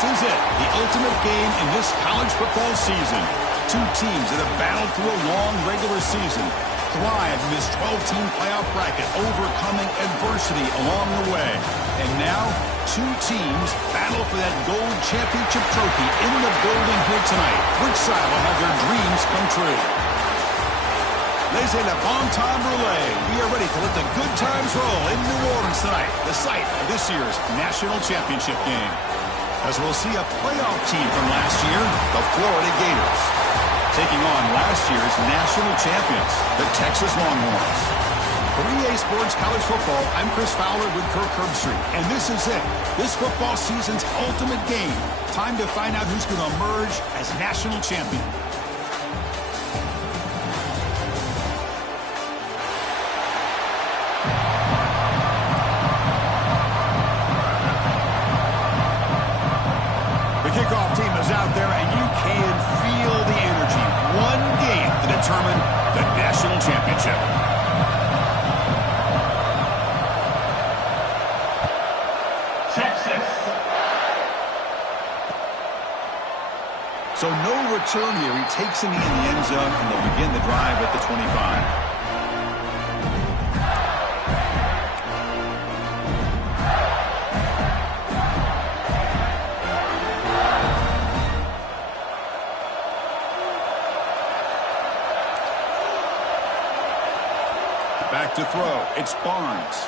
This is it, the ultimate game in this college football season. Two teams that have battled through a long regular season, thrived in this 12-team playoff bracket, overcoming adversity along the way. And now, two teams battle for that gold championship trophy in the building here tonight. Which side will have their dreams come true? Laissez le bon temps brûler. We are ready to let the good times roll in New Orleans tonight, the site of this year's national championship game. As we'll see a playoff team from last year, the Florida Gators, taking on last year's national champions, the Texas Longhorns. For EA Sports College Football, I'm Chris Fowler with Kirk Herbstreit, and this is it, this football season's ultimate game. Time to find out who's going to emerge as national champion. The kickoff team is out there, and you can feel the energy. One game to determine the national championship. Texas. So no return here. He takes it in the end zone, and they'll begin the drive at the 25. Back to throw. It's Barnes.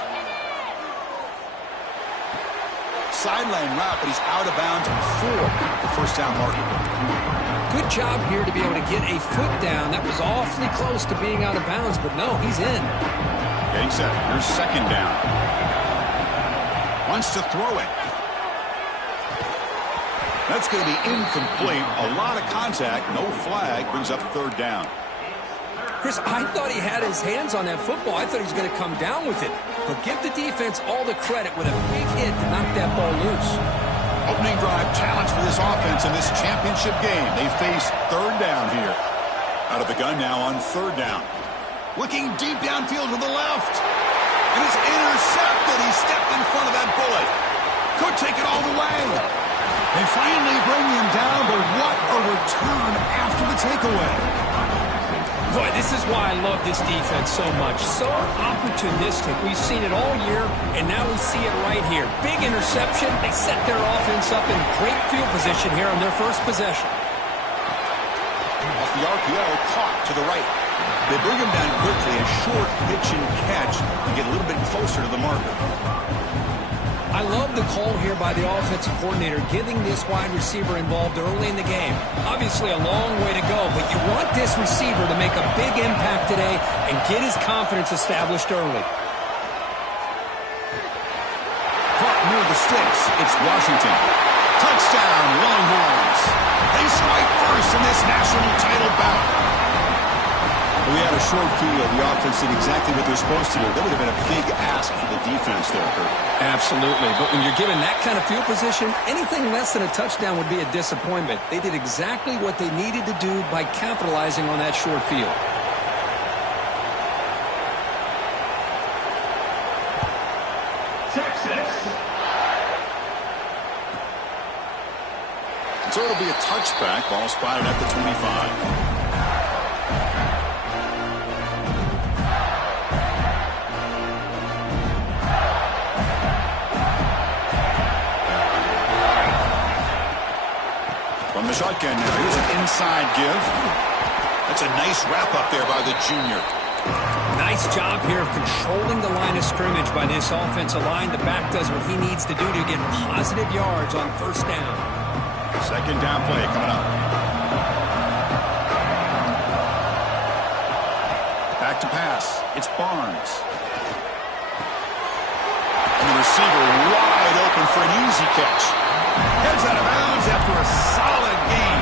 Sideline route, but he's out of bounds before the first down marker. Good job here to be able to get a foot down. That was awfully close to being out of bounds, but no, he's in. Getting set. Here's second down. Wants to throw it. That's going to be incomplete. A lot of contact. No flag. Brings up third down. Chris, I thought he had his hands on that football. I thought he was going to come down with it. But give the defense all the credit with a big hit to knock that ball loose. Opening drive challenge for this offense in this championship game. They face third down here. Out of the gun now on third down. Looking deep downfield to the left. And it's intercepted. He stepped in front of that bullet. Could take it all the way. They finally bring him down, but what a return after the takeaway. Boy, this is why I love this defense so much. So opportunistic. We've seen it all year, and now we see it right here. Big interception. They set their offense up in great field position here on their first possession. Off the RPO, caught to the right. They bring him down quickly, a short pitch and catch to get a little bit closer to the marker. I love the call here by the offensive coordinator, getting this wide receiver involved early in the game. Obviously a long way to go, but you want this receiver to make a big impact today and get his confidence established early. Caught near the sticks. It's Washington. Touchdown, Longhorns. They strike first in this national title bout. We had a short field. The offense did exactly what they're supposed to do. That would have been a big ask for the defense there, Kurt. Absolutely. But when you're given that kind of field position, anything less than a touchdown would be a disappointment. They did exactly what they needed to do by capitalizing on that short field. Texas. So it'll be a touchback. Ball spotted at the 25. From the shotgun now. Here's an inside give. That's a nice wrap up there by the junior. Nice job here of controlling the line of scrimmage by this offensive line. The back does what he needs to do to get positive yards on first down. Second down play coming up. Back to pass. It's Barnes. And the receiver wide open for an easy catch. Heads out of bounds after a solid gain.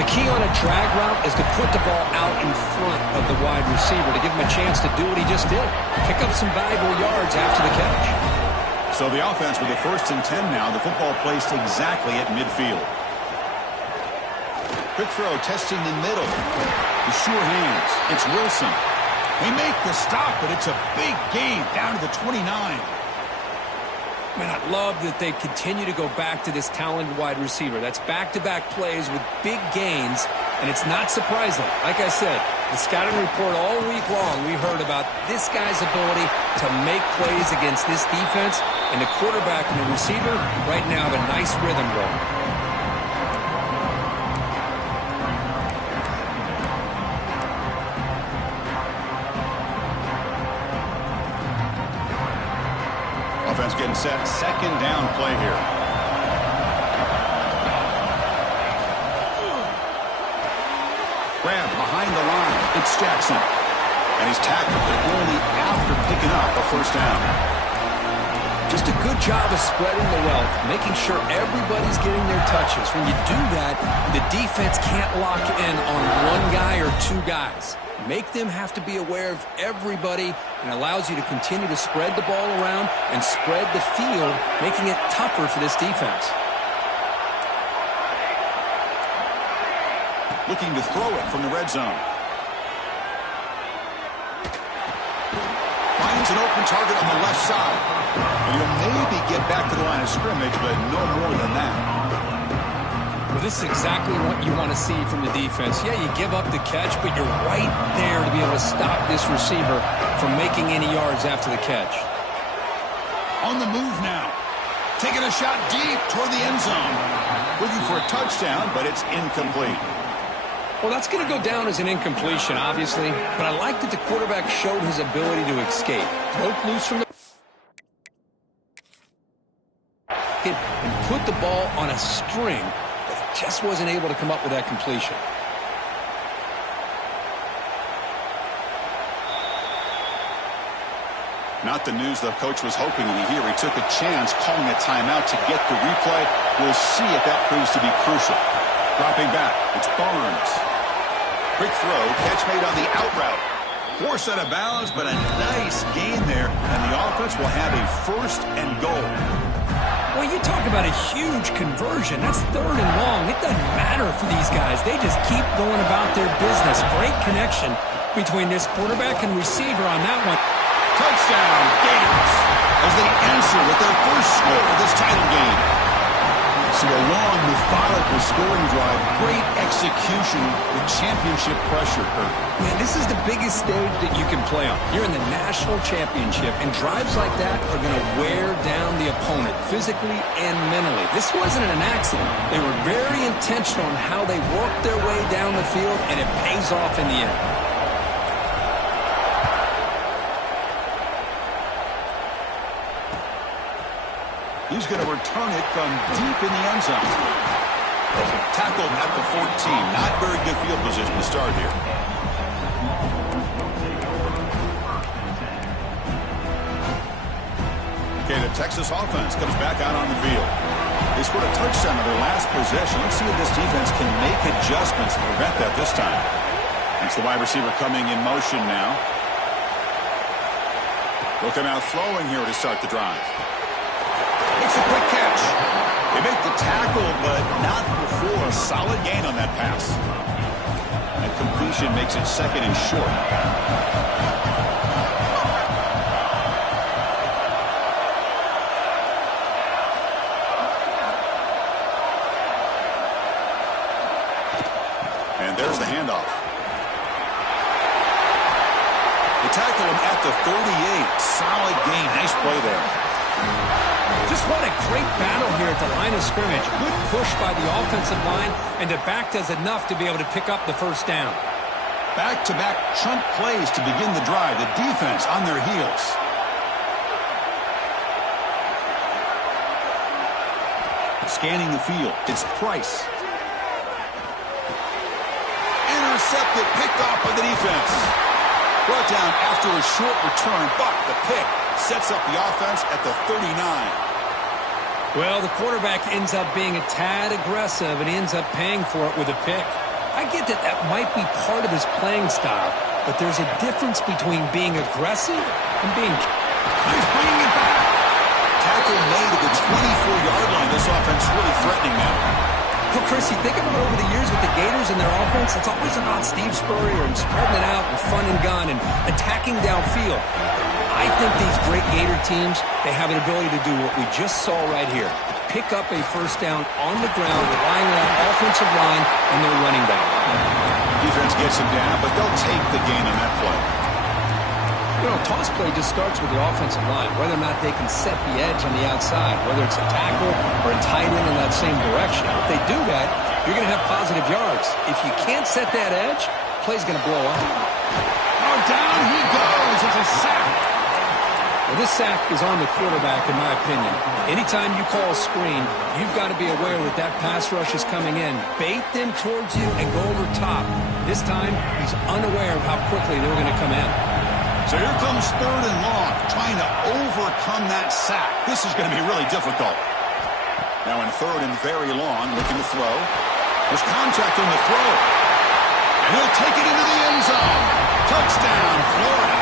The key on a drag route is to put the ball out in front of the wide receiver to give him a chance to do what he just did. Pick up some valuable yards after the catch. So the offense with a 1st and 10 now. The football placed exactly at midfield. Quick throw, testing the middle. The sure hands. It's Wilson. They make the stop, but it's a big gain down to the 29. Man, I love that they continue to go back to this talented wide receiver. That's back-to-back plays with big gains, and it's not surprising. Like I said, the scouting report all week long, we heard about this guy's ability to make plays against this defense, and the quarterback and the receiver right now have a nice rhythm going. Offense getting set. Second down play here. Grabbed behind the line. It's Jackson. And he's tackled, but only after picking up a first down. Just a good job of spreading the wealth, making sure everybody's getting their touches. When you do that, the defense can't lock in on one guy or two guys. Make them have to be aware of everybody, and allows you to continue to spread the ball around and spread the field, making it tougher for this defense. Looking to throw it from the red zone. Finds an open target on the left side. And he'll maybe get back to the line of scrimmage, but no more than that. Well, this is exactly what you want to see from the defense. Yeah, you give up the catch, but you're right there to be able to stop this receiver from making any yards after the catch. On the move now. Taking a shot deep toward the end zone. Looking for a touchdown, but it's incomplete. Well, that's going to go down as an incompletion, obviously, but I like that the quarterback showed his ability to escape. Broke loose from the and put the ball on a string, but he just wasn't able to come up with that completion. Not the news the coach was hoping to hear. He took a chance calling a timeout to get the replay. We'll see if that proves to be crucial. Dropping back, it's Barnes. Quick throw, catch made on the out route. Forced out of bounds, but a nice gain there, and the offense will have a first and goal. Well, you talk about a huge conversion. That's 3rd and long. It doesn't matter for these guys. They just keep going about their business. Great connection between this quarterback and receiver on that one. Touchdown, Gators, as they answer with their first score of this title game. So a long, methodical scoring drive, great execution with championship pressure, Kurt. Man, this is the biggest stage that you can play on. You're in the national championship, and drives like that are going to wear down the opponent physically and mentally. This wasn't an accident. They were very intentional on how they worked their way down the field, and it pays off in the end. He's going to return it from deep in the end zone. Tackled at the 14. Not very good field position to start here. Okay, the Texas offense comes back out on the field. They scored a touchdown on their last possession. Let's see if this defense can make adjustments to prevent that this time. It's the wide receiver coming in motion now. They'll come out throwing here to start the drive. Makes a quick catch. They make the tackle, but not before a solid gain on that pass. That completion makes it 2nd and short. And there's the handoff. They tackle him at the 38. Solid gain. Nice play there. Just what a great battle here at the line of scrimmage. Good push by the offensive line, and the back does enough to be able to pick up the first down. Back-to-back chunk plays to begin the drive. The defense on their heels. Scanning the field. It's Price. Intercepted, picked off by the defense. Brought down after a short return, but the pick sets up the offense at the 39. Well, the quarterback ends up being a tad aggressive, and he ends up paying for it with a pick. I get that that might be part of his playing style, but there's a difference between being aggressive and being... He's bringing it back. Tackle made at the 24-yard line. This offense really threatening now. Well, Chris, you think about over the years with the Gators and their offense, it's always about Steve Spurrier and spreading it out and fun and gun and attacking downfield. I think these great Gator teams, they have an ability to do what we just saw right here. Pick up a first down on the ground, relying on that offensive line and their running back. Defense gets him down, but they'll take the gain on that play. You know, toss play just starts with the offensive line, whether or not they can set the edge on the outside, whether it's a tackle or a tight end in that same direction. If they do that, you're going to have positive yards. If you can't set that edge, play's going to blow up. Oh, down he goes. It's a sack. Well, this sack is on the quarterback, in my opinion. Anytime you call a screen, you've got to be aware that that pass rush is coming in. Bait them towards you and go over top. This time, he's unaware of how quickly they're going to come in. So here comes 3rd and long, trying to overcome that sack. This is going to be really difficult. Now in 3rd and very long, looking to throw. There's contact on the throw. And he'll take it into the end zone. Touchdown, Florida.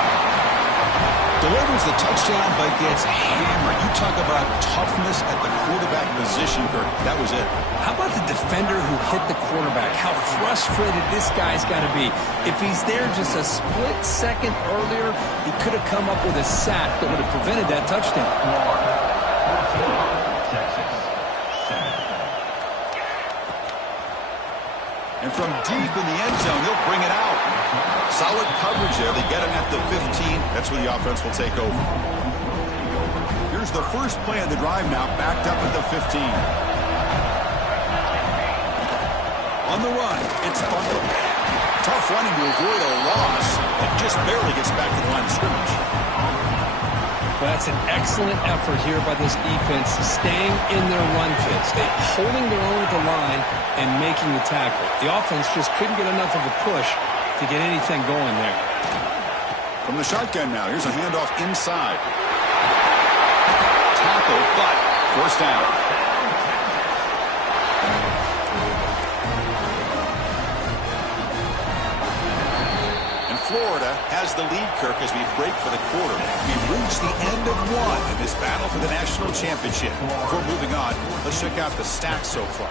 Delivers the touchdown, but gets hammered. You talk about toughness at the quarterback position, Kirk. That was it. How about the defender who hit the quarterback? How frustrated this guy's got to be. If he's there just a split second earlier, he could have come up with a sack that would have prevented that touchdown. And from deep in the end zone, he'll bring it out. Solid coverage there. They get him at the 15. That's where the offense will take over. Here's the first play of the drive now, backed up at the 15. On the run, it's Butler. Tough running to avoid a loss, and just barely gets back to the line of scrimmage. Well, that's an excellent effort here by this defense, staying in their run fits. They're holding their own at the line and making the tackle. The offense just couldn't get enough of a push to get anything going there. From the shotgun now, here's a handoff inside. Tackle, but forced down. Florida has the lead, Kirk, as we break for the quarter. We've reached the end of one in this battle for the national championship. Before moving on, let's check out the stats so far.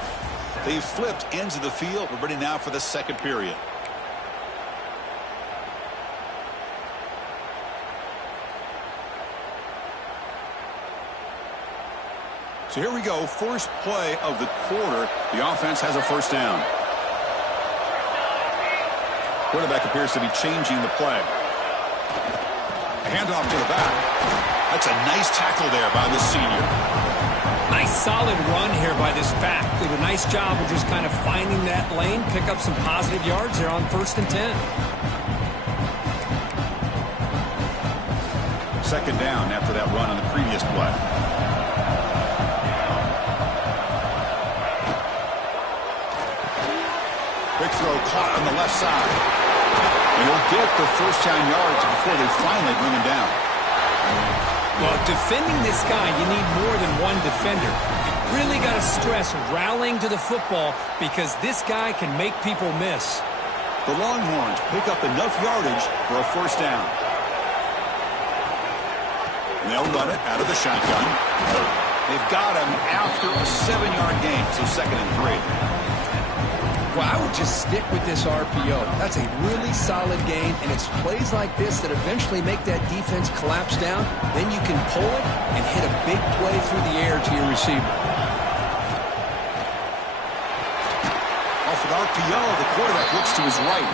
They've flipped ends of the field. We're ready now for the second period. So here we go. First play of the quarter. The offense has a first down. Quarterback appears to be changing the play. A handoff to the back. That's a nice tackle there by the senior. Nice solid run here by this back. Did a nice job of just kind of finding that lane, pick up some positive yards there on 1st and 10. Second down after that run on the previous play. Quick throw caught on the left side. And he'll get the first down yards before they finally bring him down. Well, defending this guy, you need more than one defender. You really got to stress rallying to the football because this guy can make people miss. The Longhorns pick up enough yardage for a first down. And they'll run it out of the shotgun. They've got him after a 7-yard gain, so 2nd and 3. Well, I would just stick with this RPO. That's a really solid game, and it's plays like this that eventually make that defense collapse down. Then you can pull it and hit a big play through the air to your receiver. Off an RPO, the quarterback looks to his right.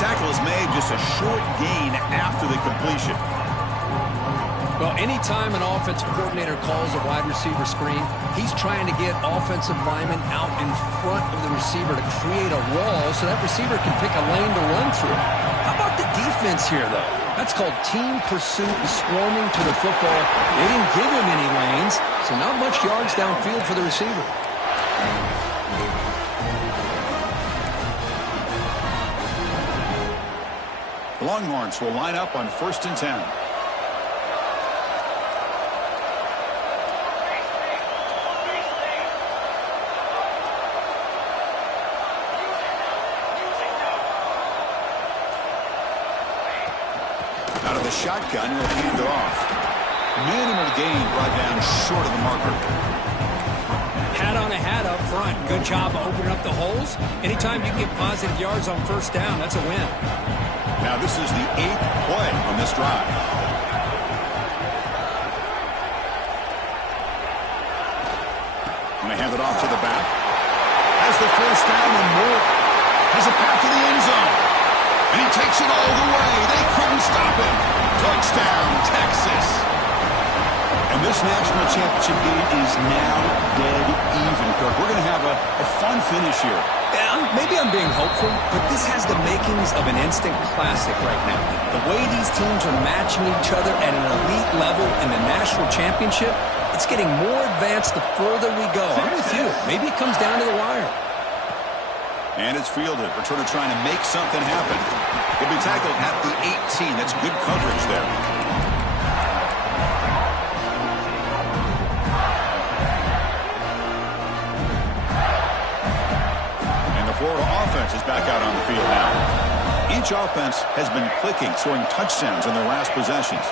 Tackle is made, just a short gain after the completion. Well, anytime an offensive coordinator calls a wide receiver screen, he's trying to get offensive linemen out in front of the receiver to create a wall so that receiver can pick a lane to run through. How about the defense here, though? That's called team pursuit and swarming to the football. They didn't give him any lanes, so not much yards downfield for the receiver. The Longhorns will line up on 1st and 10. Out of the shotgun, he'll hand it off. Minimal gain brought down short of the marker. Hat on a hat up, front. Good job of opening up the holes. Anytime you can get positive yards on first down, that's a win. Now this is the 8th play on this drive. Going to hand it off to the back. Has the first down and more. Has a path to the end zone. And he takes it all the way. They couldn't stop him. Touchdown, Texas. And this national championship game is now dead even, Kirk. We're going to have a fun finish here. Yeah, maybe I'm being hopeful, but this has the makings of an instant classic right now. The way these teams are matching each other at an elite level in the national championship, it's getting more advanced the further we go. I'm with you. Maybe it comes down to the wire. And it's fielded. Returner trying to make something happen. He'll be tackled at the 18. That's good coverage there. And the Florida offense is back out on the field now. Each offense has been clicking, scoring touchdowns in their last possessions.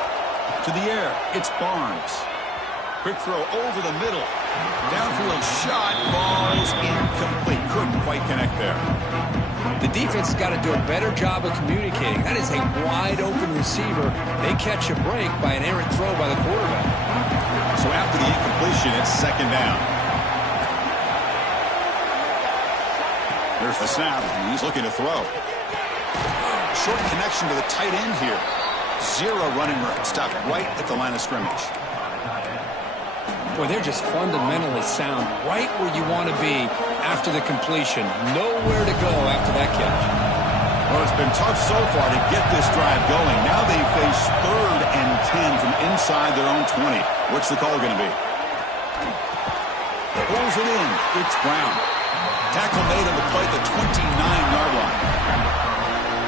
To the air, it's Barnes. Quick throw over the middle. Downfield shot falls incomplete. Couldn't quite connect there. The defense has got to do a better job of communicating. That is a wide-open receiver. They catch a break by an errant throw by the quarterback. So after the incompletion, it's second down. There's the snap. He's looking to throw. Short connection to the tight end here. Zero running room. Stopped right at the line of scrimmage. Boy, they're just fundamentally sound right where you want to be after the completion. Nowhere to go after that catch. Well, it's been tough so far to get this drive going. Now they face 3rd and 10 from inside their own 20. What's the call going to be? Pulls it in. It's Brown. Tackle made on the play at the 29-yard line.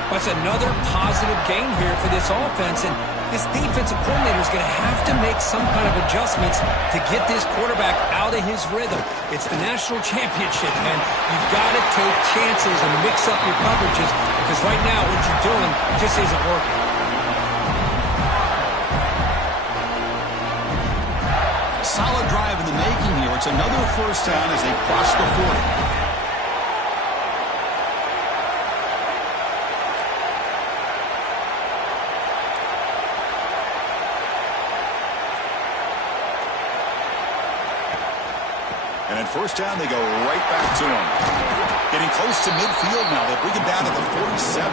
That's another positive gain here for this offense, and this defensive coordinator is going to have to make some kind of adjustments to get this quarterback out of his rhythm. It's the national championship, and you've got to take chances and mix up your coverages, because right now what you're doing just isn't working. Solid drive in the making here. It's another first down as they cross the 40. And at first down, they go right back to him. Getting close to midfield now. They bring him down to the 47.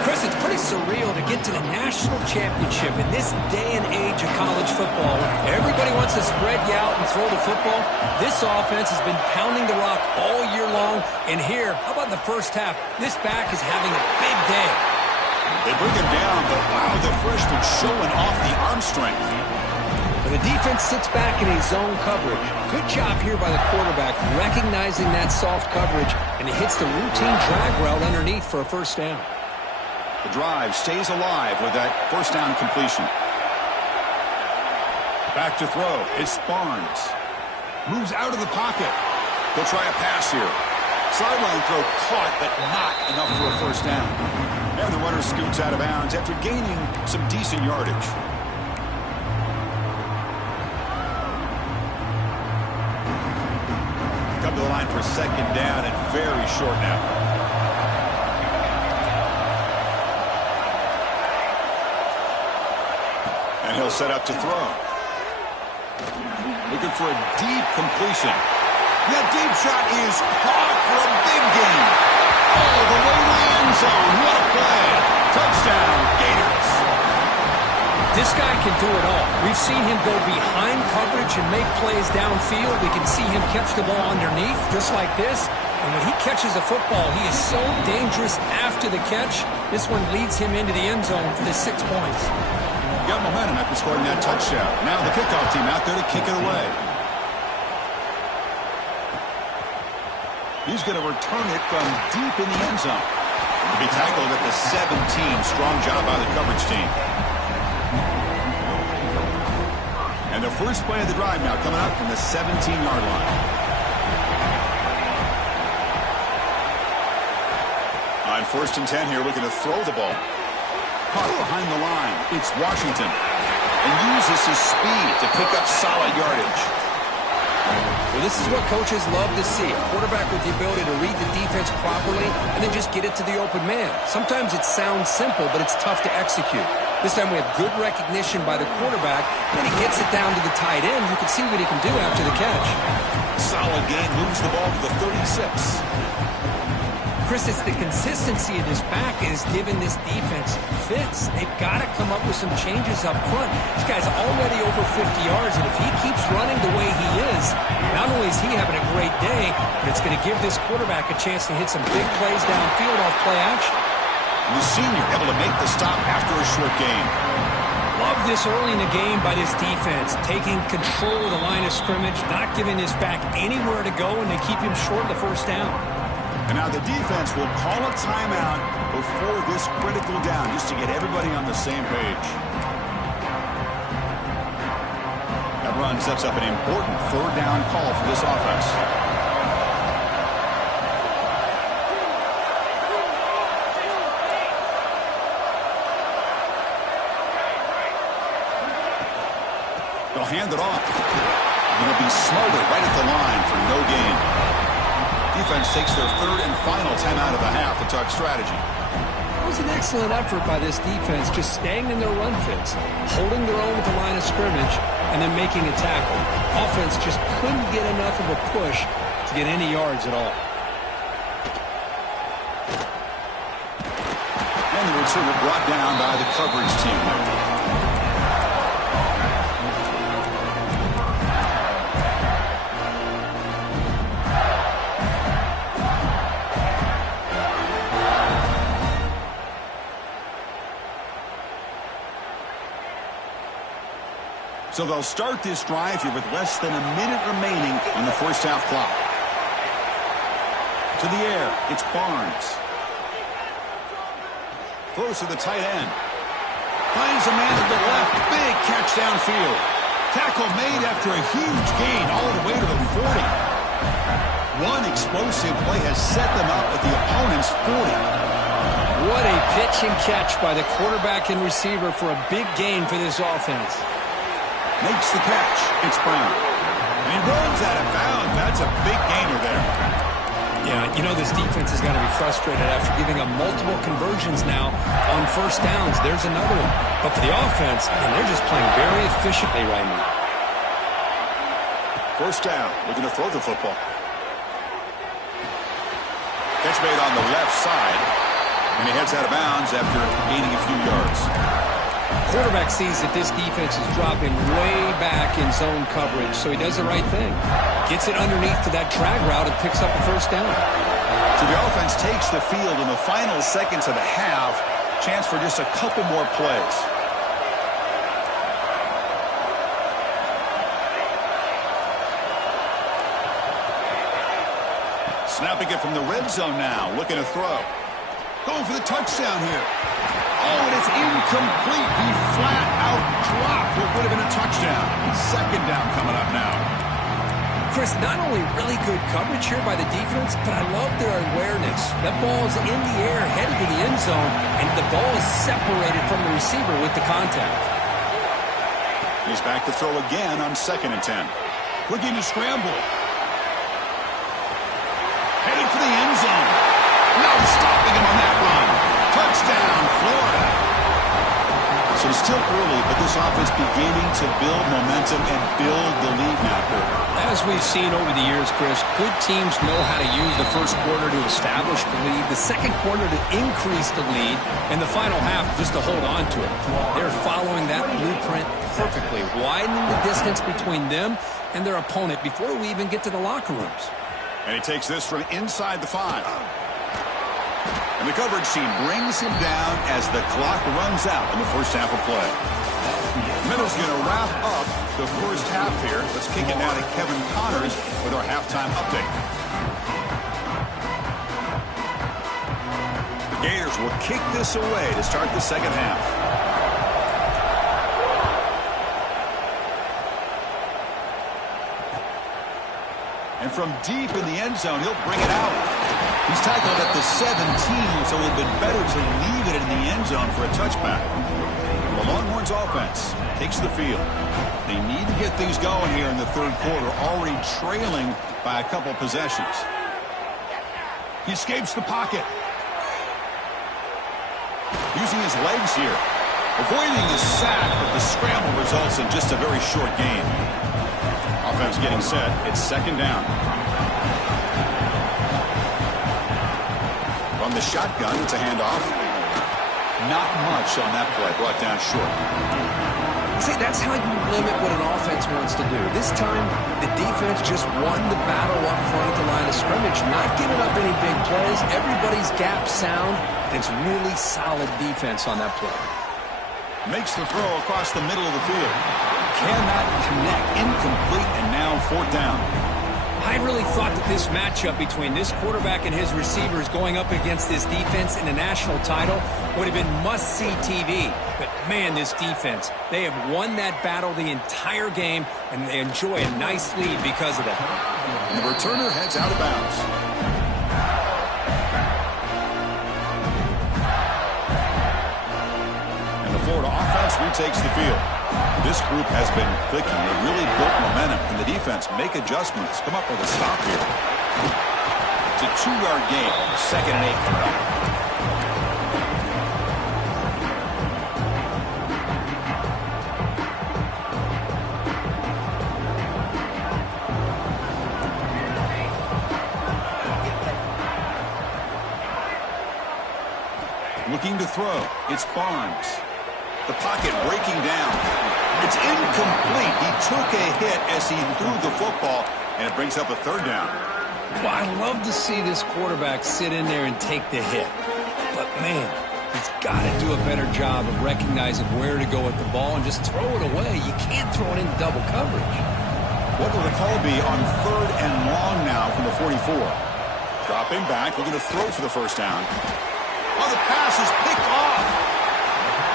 Chris, it's pretty surreal to get to the national championship in this day and age of college football. Everybody wants to spread you out and throw the football. This offense has been pounding the rock all year long. And here, how about in the first half? This back is having a big day. They bring him down, but wow, the freshman showing off the arm strength. The defense sits back in a zone coverage. Good job here by the quarterback, recognizing that soft coverage, and he hits the routine drag route underneath for a first down. The drive stays alive with that first down completion. Back to throw. It's Barnes. Moves out of the pocket. He'll try a pass here. Sideline throw caught, but not enough for a first down. And the runner scoots out of bounds after gaining some decent yardage. Come to the line for second down and very short now. And he'll set up to throw. Looking for a deep completion. That deep shot is caught for a big gain. All the way to the end zone. What a play. Touchdown, Gators. This guy can do it all. We've seen him go behind coverage and make plays downfield. We can see him catch the ball underneath, just like this. And when he catches a football, he is so dangerous after the catch. This one leads him into the end zone for the 6 points. Got momentum after scoring that touchdown. Now the kickoff team out there to kick it away. He's going to return it from deep in the end zone. To be tackled at the 17. Strong job by the coverage team. And the first play of the drive now coming up from the 17-yard line. On 1st and 10 here, looking to throw the ball. Caught behind the line. It's Washington. And uses his speed to pick up solid yardage. Well, this is what coaches love to see. A quarterback with the ability to read the defense properly and then just get it to the open man. Sometimes it sounds simple, but it's tough to execute. This time we have good recognition by the quarterback. Then he gets it down to the tight end. You can see what he can do after the catch. Solid gain, moves the ball to the 36. Chris, it's the consistency of this back is giving this defense fits. They've got to come up with some changes up front. This guy's already over 50 yards, and if he keeps running the way he is, not only is he having a great day, but it's going to give this quarterback a chance to hit some big plays downfield off play action. The senior able to make the stop after a short gain. Love this early in the game by this defense, taking control of the line of scrimmage, not giving this back anywhere to go, and they keep him short of the first down. And now the defense will call a timeout before this critical down, just to get everybody on the same page. That run sets up an important third down call for this offense. They'll hand it off. And it'll be Smothers right at the line for no gain. Defense takes their third and final timeout of the half to talk strategy. It was an excellent effort by this defense, just staying in their run fits, holding their own at the line of scrimmage, and then making a tackle. Offense just couldn't get enough of a push to get any yards at all. And the returner brought down by the coverage team. So they'll start this drive here with less than a minute remaining on the first half clock. To the air, it's Barnes. Throws to the tight end. Finds a man to the left. Big catch downfield. Tackle made after a huge gain all the way to the 40. One explosive play has set them up at the opponent's 40. What a pitch and catch by the quarterback and receiver for a big gain for this offense. Makes the catch. It's Brown. And he runs out of bounds. That's a big gainer there. Yeah, you know this defense is going to be frustrated after giving up multiple conversions now on first downs. There's another one. But for the offense, and they're just playing very efficiently right now. First down. Looking to throw the football. Catch made on the left side. And he heads out of bounds after gaining a few yards. Quarterback sees that this defense is dropping way back in zone coverage, so he does the right thing. Gets it underneath to that drag route and picks up a first down. So the offense takes the field in the final seconds of the half. Chance for just a couple more plays. Snapping it from the red zone now, looking to throw. Going for the touchdown here. Oh, and it's incomplete. He flat out dropped what would have been a touchdown. Second down coming up now. Chris, not only really good coverage here by the defense, but I love their awareness. That ball is in the air, headed to the end zone, and the ball is separated from the receiver with the contact. He's back to throw again on 2nd and 10. Looking to scramble. Headed for the end zone. No stopping him on that run. Touchdown, Florida. So it's still early, but this offense beginning to build momentum and build the lead now, Kurt. As we've seen over the years, Chris, good teams know how to use the first quarter to establish the lead, the second quarter to increase the lead, and the final half just to hold on to it. They're following that blueprint perfectly, widening the distance between them and their opponent before we even get to the locker rooms. And he takes this from inside the 5. And the coverage team brings him down as the clock runs out in the first half of play. Middle's going to wrap up the first half here. Let's kick it now to Kevin Connors with our halftime update. The Gators will kick this away to start the second half. And And from deep in the end zone, he'll bring it out. He's tackled at the 17, so it would have been better to leave it in the end zone for a touchback. The Longhorns offense takes the field. They need to get things going here in the third quarter, already trailing by a couple possessions. He escapes the pocket. Using his legs here. Avoiding the sack, but the scramble results in just a very short gain. Offense getting set. It's second down. From the shotgun, it's a handoff. Not much on that play. Brought down short. See, that's how you limit what an offense wants to do. This time, the defense just won the battle up front at the line of scrimmage, not giving up any big plays. Everybody's gap sound. It's really solid defense on that play. Makes the throw across the middle of the field. Cannot connect. Incomplete, and now fourth down. I really thought that this matchup between this quarterback and his receivers going up against this defense in a national title would have been must-see TV. But, man, this defense, they have won that battle the entire game, and they enjoy a nice lead because of that. And the returner heads out of bounds. And the Florida offense retakes the field. This group has been clicking. They really built momentum. Can the defense make adjustments? Come up with a stop here. It's a 2-yard gain. Second and 8 coming up. Looking to throw. It's Barnes. The pocket breaking down. It's incomplete. He took a hit as he threw the football, and it brings up a third down. Well, I love to see this quarterback sit in there and take the hit. But, man, he's got to do a better job of recognizing where to go with the ball and just throw it away. You can't throw it into double coverage. What will the call be on third and long now from the 44? Dropping back, looking to throw for the first down. Oh, the pass is picked off.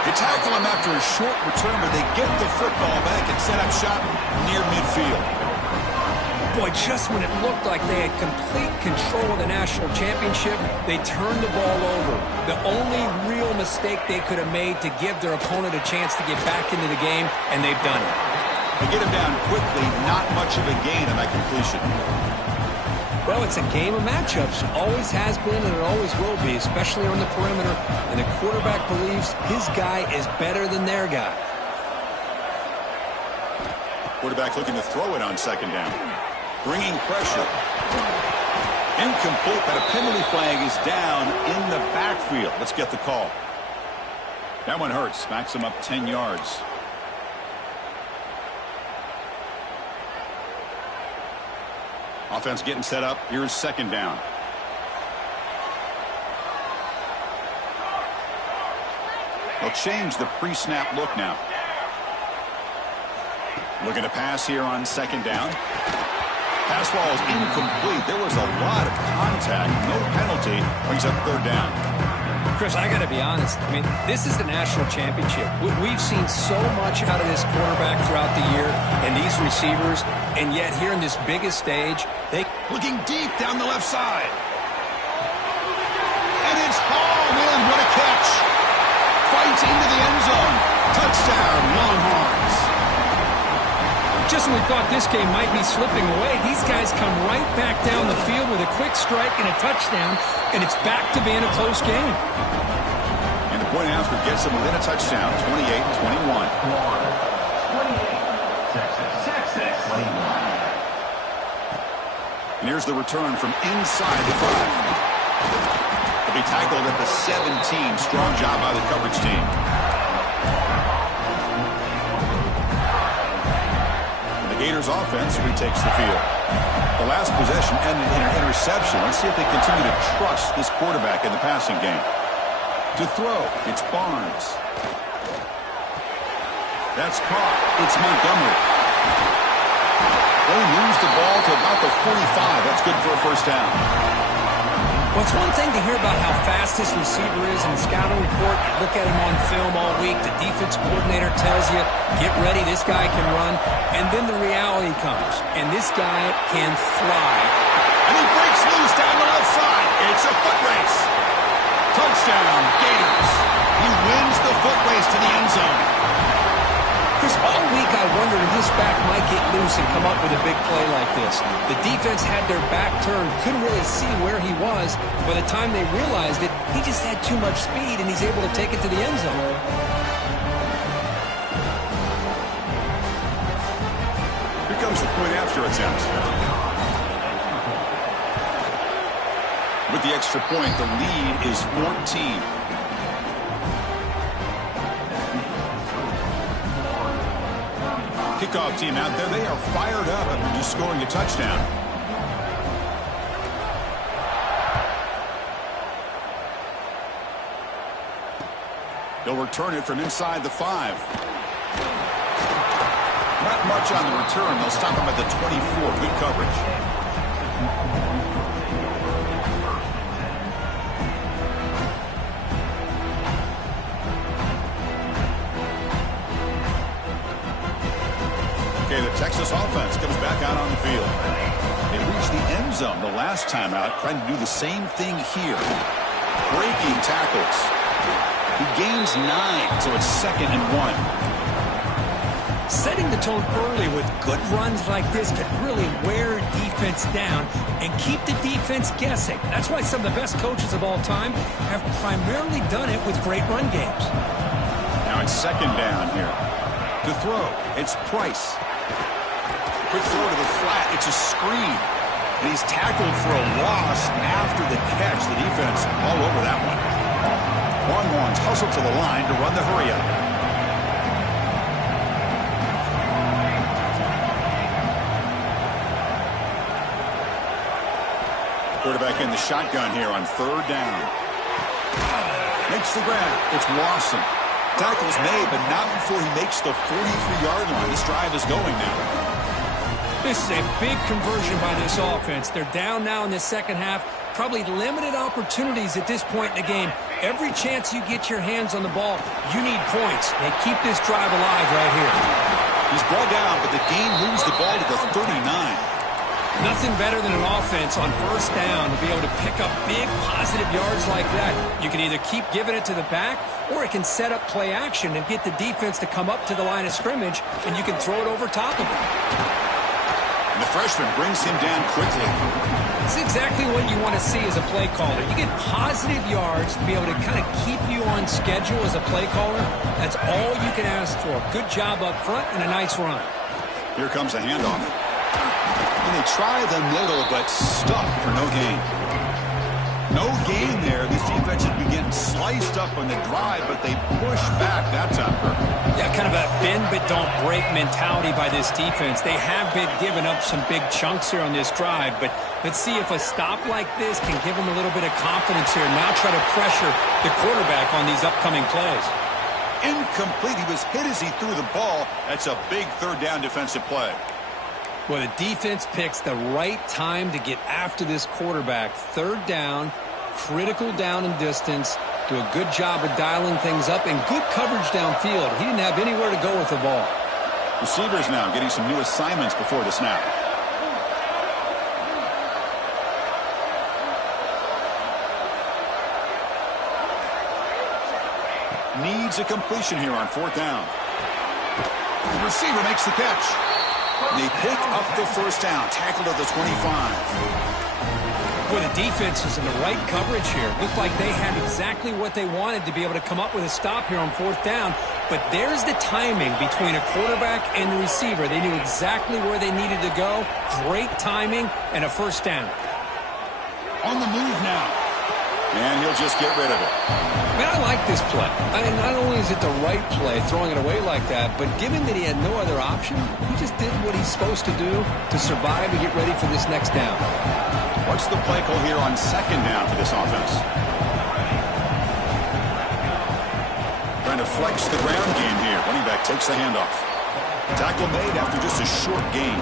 They tackle him after a short return, but they get the football back and set up shop near midfield. Boy, just when it looked like they had complete control of the national championship, they turned the ball over. The only real mistake they could have made to give their opponent a chance to get back into the game, and they've done it. They get him down quickly, not much of a gain on that completion. Well, it's a game of matchups. Always has been and it always will be, especially on the perimeter. And the quarterback believes his guy is better than their guy. Quarterback looking to throw it on second down. Bringing pressure. Incomplete, but a penalty flag is down in the backfield. Let's get the call. That one hurts. Smacks him up 10 yards. Offense getting set up. Here's second down. They'll change the pre-snap look now. Looking to pass here on second down. Pass ball is incomplete. There was a lot of contact. No penalty. Brings up third down. Chris, I got to be honest. I mean, this is the national championship. We've seen so much out of this quarterback throughout the year and these receivers, and yet here in this biggest stage, they looking deep down the left side. And it's hauled in. What a catch. Fights into the end zone. Touchdown, Longhorns. Just when we thought this game might be slipping away, these guys come right back down the field with a quick strike and a touchdown, and it's back to being a close game. And the point after gets them within a touchdown, 28-21. And here's the return from inside the 5. They'll be tackled at the 17. Strong job by the coverage team. Gators offense retakes the field. The last possession ended in an interception. Let's see if they continue to trust this quarterback in the passing game. To throw, it's Barnes. That's caught. It's Montgomery. They lose the ball to about the 45. That's good for a first down. Well, it's one thing to hear about how fast this receiver is in the scouting report. You look at him on film all week. The defense coordinator tells you, get ready, this guy can run. And then the reality comes, and this guy can fly. And he breaks loose down the left side. It's a foot race. Touchdown, Gators. He wins the foot race to the end zone. Chris, all week I wondered if this back might get loose and come up with a big play like this. The defense had their back turned, couldn't really see where he was. By the time they realized it, he just had too much speed, and he's able to take it to the end zone. Here comes the point after attempt. With the extra point, the lead is 14. Kickoff team out there, they are fired up after just scoring a touchdown. They'll return it from inside the 5. Not much on the return. They'll stop him at the 24. Good coverage. Okay, the Texas offense comes back out on the field. They reached the end zone the last time out, trying to do the same thing here. Breaking tackles. He gains 9, so it's 2nd and 1. Setting the tone early with good runs like this can really wear defense down and keep the defense guessing. That's why some of the best coaches of all time have primarily done it with great run games. Now it's 2nd down here. To throw, it's Price. Quick throw to the flat. It's a screen. And he's tackled for a loss after the catch. The defense all over that one. Longhorns hustle to the line to run the hurry up. Quarterback in the shotgun here on 3rd down. Makes the grab. It's Lawson. Tackle's made, but not before he makes the 43-yard line. This drive is going now. This is a big conversion by this offense. They're down now in the second half. Probably limited opportunities at this point in the game. Every chance you get your hands on the ball, you need points. They keep this drive alive right here. He's brought down, but the game moves the ball to the 39. Nothing better than an offense on 1st down to be able to pick up big positive yards like that. You can either keep giving it to the back, or it can set up play action and get the defense to come up to the line of scrimmage, and you can throw it over top of them. And the freshman brings him down quickly. It's exactly what you want to see as a play caller. You get positive yards to be able to kind of keep you on schedule as a play caller. That's all you can ask for. Good job up front and a nice run. Here comes a handoff. And they try the middle, but stuffed for no gain. No gain there. This defense has been getting sliced up on the drive, but they push back that time. Yeah, kind of a bend but don't break mentality by this defense. They have been giving up some big chunks here on this drive, but let's see if a stop like this can give them a little bit of confidence here. Now try to pressure the quarterback on these upcoming plays. Incomplete. He was hit as he threw the ball. That's a big 3rd down defensive play. Well, the defense picks the right time to get after this quarterback. 3rd down, critical down and distance. Do a good job of dialing things up and good coverage downfield. He didn't have anywhere to go with the ball. Receivers now getting some new assignments before the snap. Needs a completion here on 4th down. The receiver makes the catch. They pick up the 1st down. Tackled at the 25. Boy, the defense was in the right coverage here. Looked like they had exactly what they wanted to be able to come up with a stop here on 4th down. But there's the timing between a quarterback and the receiver. They knew exactly where they needed to go. Great timing and a 1st down. On the move now. And he'll just get rid of it. Man, I like this play. I mean, not only is it the right play, throwing it away like that, but given that he had no other option, he just did what he's supposed to do to survive and get ready for this next down. What's the play call here on 2nd down for this offense? Trying to flex the ground game here. Running back takes the handoff. Tackle made after just a short gain.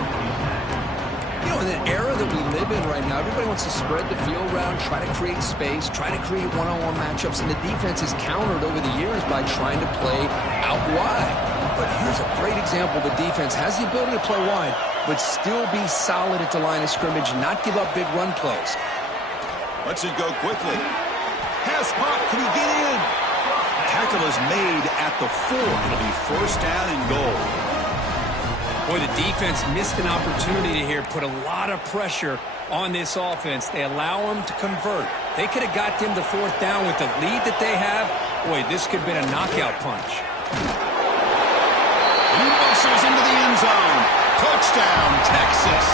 know, in the era that we live in right now, everybody wants to spread the field around, try to create space, try to create one-on-one matchups, and the defense is countered over the years by trying to play out wide. But here's a great example. The defense has the ability to play wide, but still be solid at the line of scrimmage, not give up big run plays. Lets it go quickly. Pass pop. Can he get in? Tackle is made at the 4. It'll be first down and goal. Boy, the defense missed an opportunity here, put a lot of pressure on this offense. They allow them to convert. They could have got them to fourth down with the lead that they have. Boy, this could have been a knockout punch. He muscles into the end zone. Touchdown, Texas.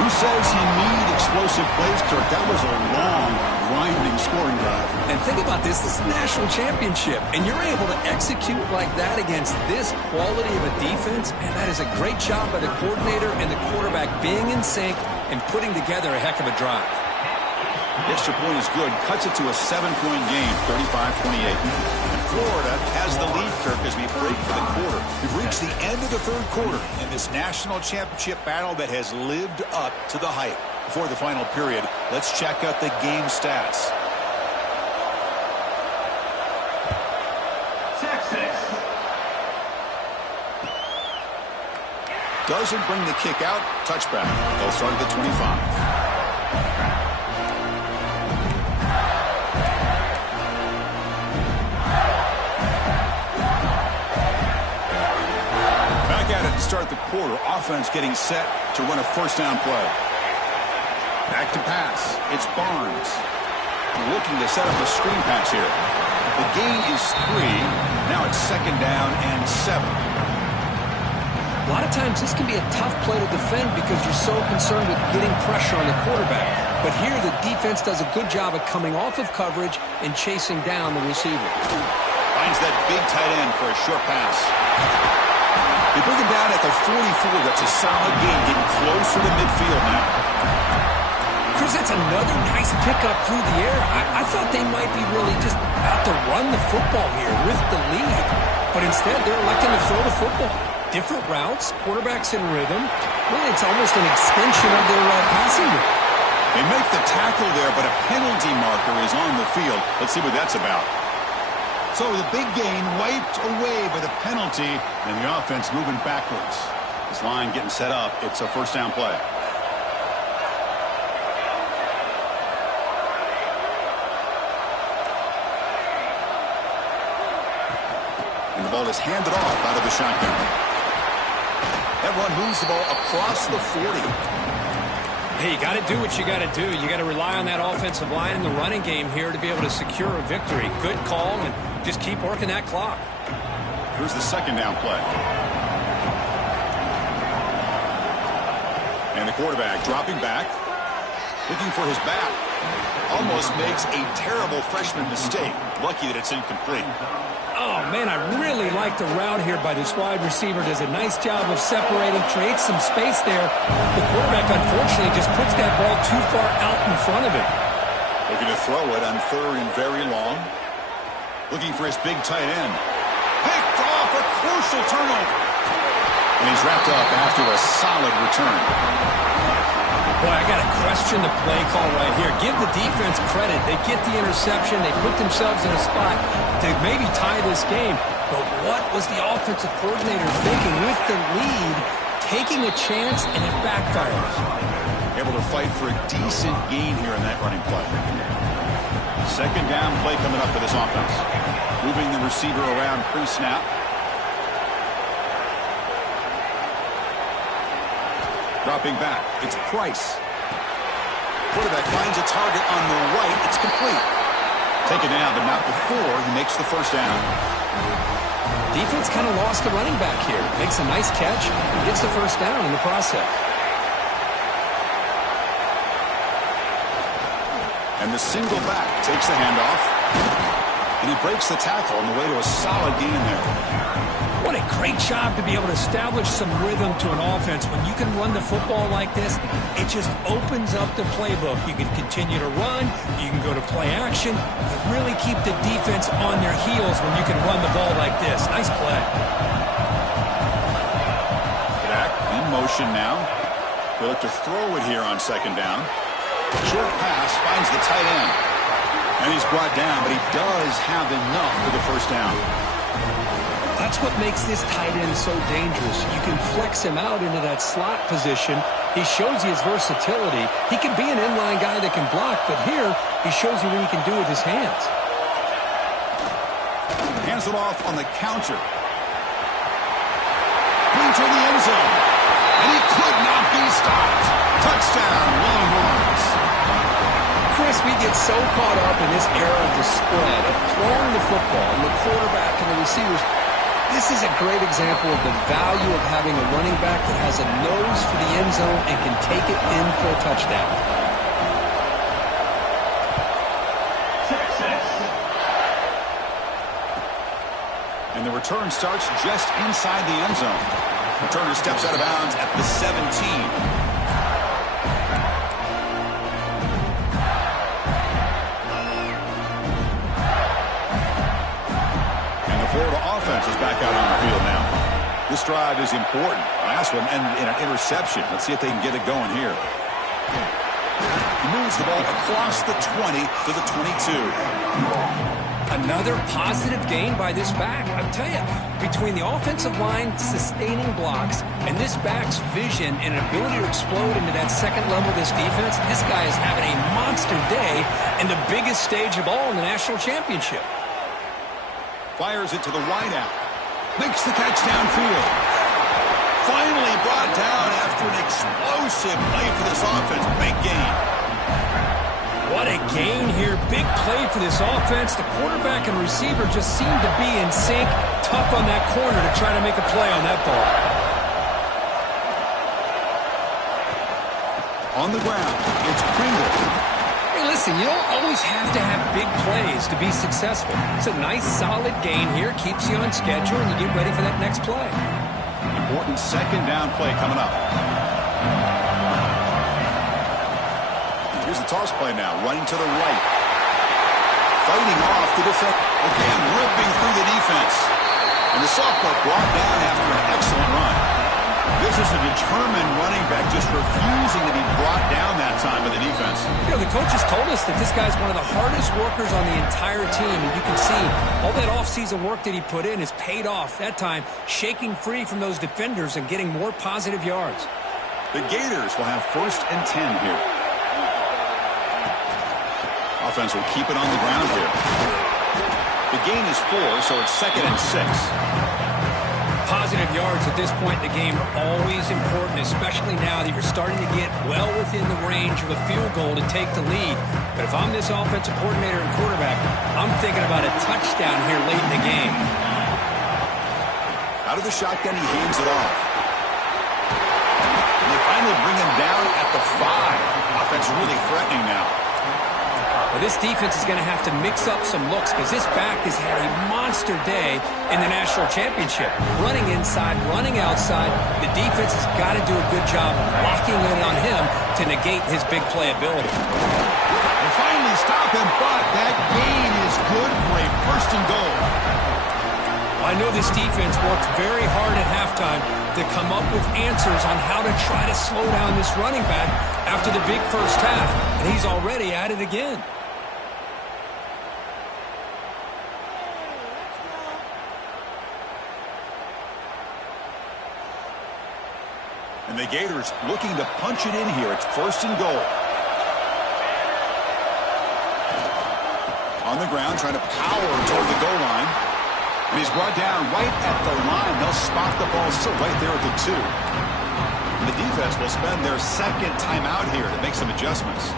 Who says you need explosive plays, Kirk? That was a long, grinding scoring drive. And think about this. This is the national championship, and you're able to execute like that against this quality of a defense, and that is a great job by the coordinator and the quarterback being in sync and putting together a heck of a drive. The extra point is good. Cuts it to a 7-point game, 35-28. Florida has the lead, Kirk, as we break for the quarter. We've reached the end of the third quarter in this national championship battle that has lived up to the hype. Before the final period, let's check out the game stats. Texas. Doesn't bring the kick out. Touchback. They'll start at the 25. Start the quarter. Offense getting set to run a first down play. Back to pass. It's Barnes. Looking to set up a screen pass here. The gain is 3. Now it's second down and 7. A lot of times this can be a tough play to defend because you're so concerned with getting pressure on the quarterback. But here the defense does a good job of coming off of coverage and chasing down the receiver. Finds that big tight end for a short pass. They bring him down at the 44. That's a solid gain, getting closer to midfield now. Chris, that's another nice pickup through the air. I thought they might be really just out to run the football here with the lead. But instead, they're electing to throw the football. Different routes, quarterbacks in rhythm. Really, it's almost an extension of their passing route. They make the tackle there, but a penalty marker is on the field. Let's see what that's about. So the big gain wiped away by the penalty, and the offense moving backwards. This line getting set up. It's a first down play. And the ball is handed off out of the shotgun. That run moves the ball across the 40. Hey, you got to do what you got to do. You got to rely on that offensive line in the running game here to be able to secure a victory. Good call, and just keep working that clock. Here's the second down play. And the quarterback dropping back, looking for his back. Almost makes a terrible freshman mistake. Lucky that it's incomplete. Oh, man, I really like the route here by this wide receiver. Does a nice job of separating, creates some space there. The quarterback, unfortunately, just puts that ball too far out in front of him. Looking to throw it on 3rd and very long. Looking for his big tight end. Picked off, a crucial turnover. And he's wrapped up after a solid return. Boy, I got to question the play call right here. Give the defense credit. They get the interception. They put themselves in a spot to maybe tie this game. But what was the offensive coordinator thinking with the lead, taking a chance, and it backfires? Able to fight for a decent gain here in that running play. Second down play coming up for this offense. Moving the receiver around pre-snap. Dropping back. It's Price. Quarterback finds a target on the right. It's complete. Taken down, but not before he makes the first down. Defense kind of lost a running back here. Makes a nice catch and gets the first down in the process. And the single back takes the handoff. And he breaks the tackle on the way to a solid gain there. What a great job to be able to establish some rhythm to an offense. When you can run the football like this, it just opens up the playbook. You can continue to run. You can go to play action. You really keep the defense on their heels when you can run the ball like this. Nice play. Back in motion now. They look to throw it here on second down. Short pass finds the tight end. And he's brought down, but he does have enough for the first down. That's what makes this tight end so dangerous. You can flex him out into that slot position. He shows you his versatility. He can be an inline guy that can block, but here he shows you what he can do with his hands. Hands it off on the counter. Into the end zone. And he could not be stopped. Touchdown, Longhorns. Chris, we get so caught up in this era of the spread, of throwing the football, and the quarterback and the receivers. This is a great example of the value of having a running back that has a nose for the end zone and can take it in for a touchdown. And the return starts just inside the end zone. Returner steps out of bounds at the 17. Florida offense is back out on the field now. This drive is important. Last one ended in an interception. Let's see if they can get it going here. He moves the ball across the 20 to the 22. Another positive gain by this back. I'll tell you, between the offensive line sustaining blocks and this back's vision and ability to explode into that second level of this defense, this guy is having a monster day in the biggest stage of all in the national championship. Fires it to the wideout. Makes the catch downfield. Finally brought down after an explosive play for this offense. Big gain. What a gain here. Big play for this offense. The quarterback and receiver just seem to be in sync. Tough on that corner to try to make a play on that ball. On the ground, it's Pringle. Listen, you don't always have to have big plays to be successful. It's a nice, solid gain here. Keeps you on schedule, and you get ready for that next play. Important second down play coming up. Here's the toss play now, running to the right. Fighting off the defense. Again, ripping through the defense. And the sophomore brought down after an excellent run. This is a determined running back just refusing to be brought down that time by the defense. You know, the coaches told us that this guy's one of the hardest workers on the entire team, and you can see all that offseason work that he put in has paid off that time, shaking free from those defenders and getting more positive yards. The Gators will have 1st and 10 here. Offense will keep it on the ground here. The gain is 4, so it's 2nd and 6. Positive yards at this point in the game are always important, especially now that you're starting to get well within the range of a field goal to take the lead. But if I'm this offensive coordinator and quarterback, I'm thinking about a touchdown here late in the game. Out of the shotgun, he hands it off. And they finally bring him down at the 5. Offense really threatening now. Well, this defense is going to have to mix up some looks because this back has had a monster day in the national championship. Running inside, running outside. The defense has got to do a good job of locking in on him to negate his big play ability. They finally stop him, but that gain is good for a 1st and goal. I know this defense worked very hard at halftime to come up with answers on how to try to slow down this running back after the big first half, and he's already at it again. And the Gators looking to punch it in here. It's 1st and goal. On the ground, trying to power toward the goal line. And he's brought down right at the line. They'll spot the ball still right there at the 2. And the defense will spend their 2nd timeout here to make some adjustments.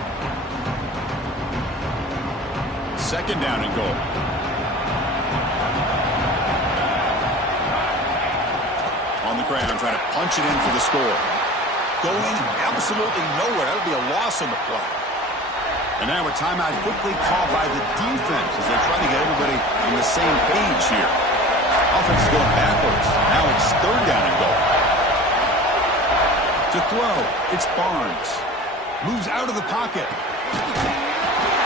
2nd down and goal. On the ground, trying to punch it in for the score. Going absolutely nowhere. That would be a loss on the play. And now a timeout quickly called by the defense as they try to get everybody on the same page here. Offense is going backwards. Now it's 3rd down and goal. To throw, it's Barnes. Moves out of the pocket.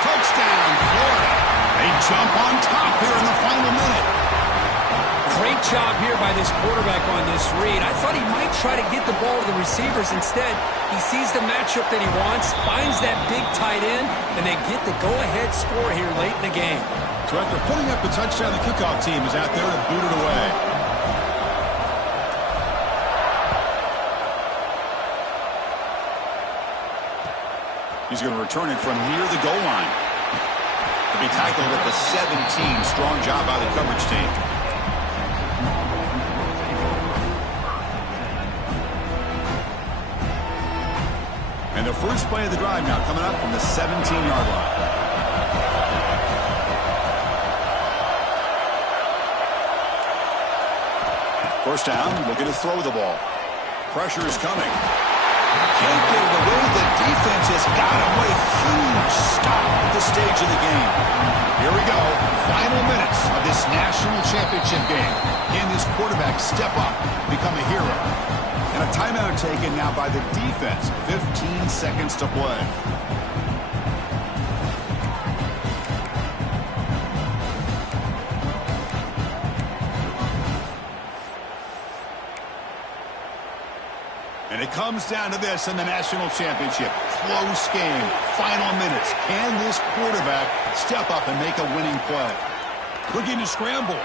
Touchdown, Florida. They jump on top here in the final minute. Great job here by this quarterback on this read. I thought he might try to get the ball to the receivers. Instead, he sees the matchup that he wants, finds that big tight end, and they get the go-ahead score here late in the game. So after putting up the touchdown, the kickoff team is out there to boot it away. He's going to return it from near the goal line. To be tackled at the 17. Strong job by the coverage team. And the first play of the drive now coming up from the 17-yard line. First down, looking to throw the ball. Pressure is coming. Can't get it away. The defense has got him. What a huge stop at this stage of the game. Here we go. Final minutes of this national championship game. Can this quarterback step up, become a hero? And a timeout taken now by the defense. 15 seconds to play. And it comes down to this in the national championship. Close game. Final minutes. Can this quarterback step up and make a winning play? Looking to scramble.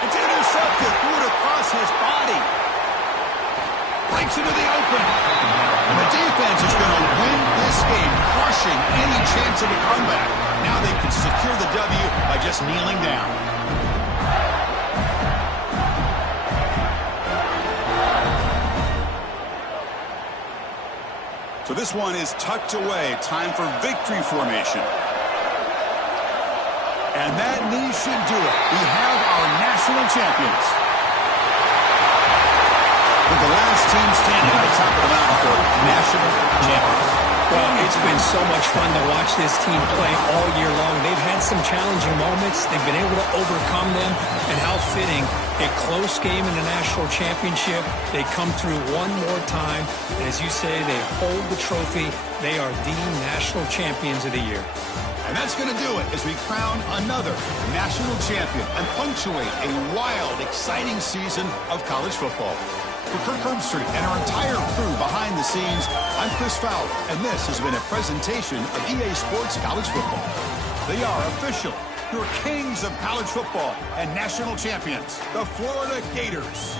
It's intercepted. Threw it across his body. Breaks into the open. And the defense is going to win this game, crushing any chance of a comeback. Now they can secure the W by just kneeling down. So this one is tucked away. Time for victory formation. And that knee should do it. We have our national champions. With the last team standing at the top of the mountain for national champions. Well, it's been so much fun to watch this team play all year long. They've had some challenging moments. They've been able to overcome them. And how fitting, a close game in the national championship. They come through one more time. And as you say, they hold the trophy. They are the national champions of the year. And that's going to do it as we crown another national champion and punctuate a wild, exciting season of college football. For Kirk Herbstreit and our entire crew behind the scenes, I'm Chris Fowler, and this has been a presentation of EA Sports College Football. They are official, your kings of college football and national champions, the Florida Gators.